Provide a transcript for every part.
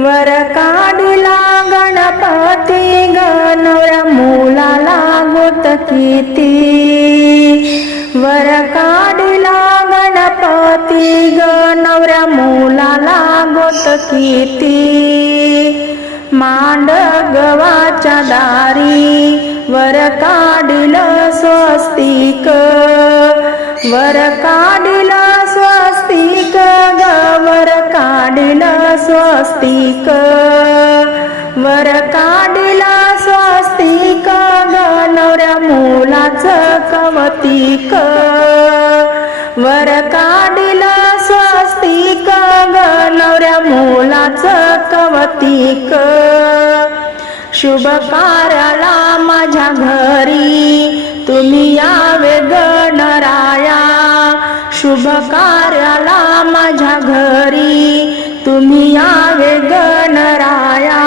वर काढला गणपती ग मुला मुलाला गोत किती? वर काढला गणपती ग मुला मुलाला गोत किती? मांड गवाच्या दारी वर काढलं स्वस्तिक. वर स्वस्तिक. वर काढला स्वस्तिक ग नवऱ्या मुलाचं कवतिक. वर काढला स्वस्तिक ग नवऱ्या मुलाचं कवतिक. शुभ कार्याला माझ्या घरी तुम्ही यावे गणराया. शुभ कार्याला माझ्या घरी तुम्ही यावे गणराया.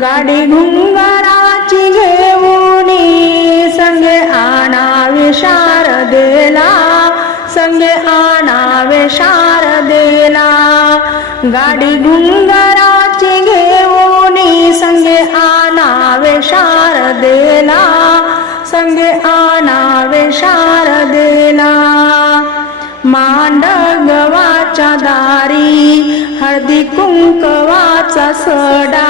गाडी घुंगराची घेऊन संगे आणावे शारदेला संगे आणावे शारदेला गाडी घुंगराची घेऊन संगे आणावे शारदेला संगे आणावे शारदेला मांडगवाच्या दारी हळदी कुंकवाचा सडा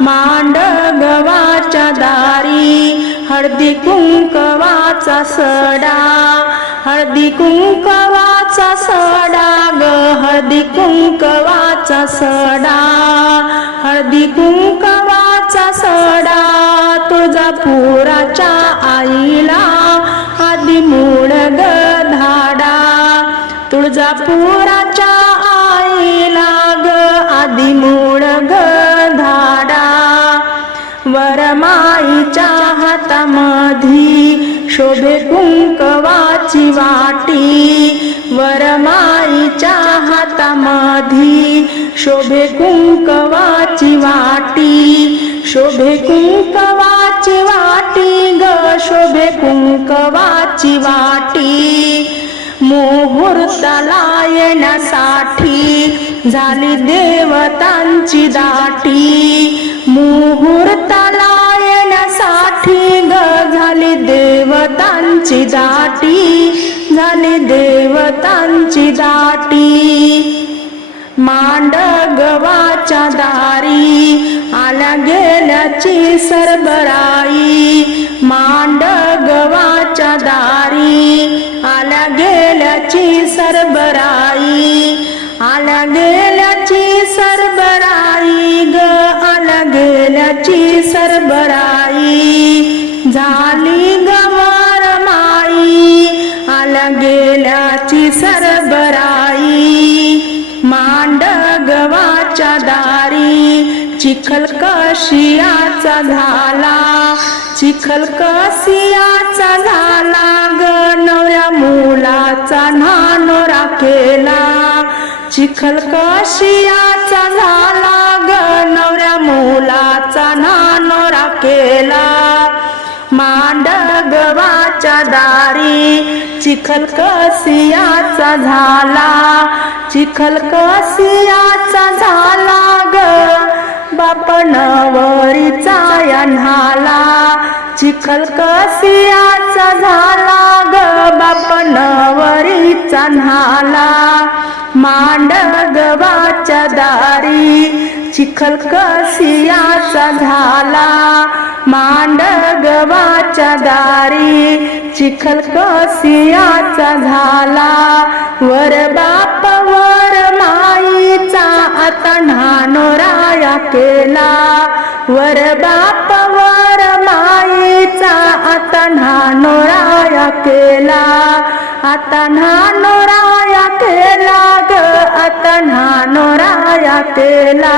मांडगवाच्या दारी हळदी कुंकवाचा सडा हळदी कुंकवाचा सडा ग हळदी कुंकवाचा सडा हळदी कुंकवाचा सडा तुझा पुराच्या आईला आधी मूळ ग धाडा तुळजापूर शोभे कुंकवाची वाटी वरमाईच्या हातामधी शोभे कुंकवाची वाटी शोभे कुंकवाची वाटी ग शोभे कुंकवाची वाटी. मुहूर्ताला येण्यासाठी झाली देवतांची दाटी. मुहूर्ताला येण्यासाठी ग देवतांची दाटी झाली देवतांची दाटी. मांड गवाच्या दारी आल्या गेल्याची सरबराई. मांड गवाच्या दारी आल्या गेल्याची सरबराई. आल्या गेल्याची सरबराई ग आल्या गेल्याची सरबराई. झाली चिखल कशियाचा झाला चिखल कसियाचा झाला ग नवऱ्या मुलाचा नानोरा केला. चिखल कशियाचा झाला ग नवऱ्या मुलाचा नानोरा केला. मांडगवाच्या दारी चिखल कसियाचा झाला चिखल कसियाचा झाला ग बाप चिखल कसियाचा झाला ग बाप नवरीचा मांड गवाच्या दारी चिखल कसियाचा झाला. मांड गवाच्या दारी चिखल कसियाचा झाला. वर बाप केला. आता नानोराया केला ग. आता नानोराया केला.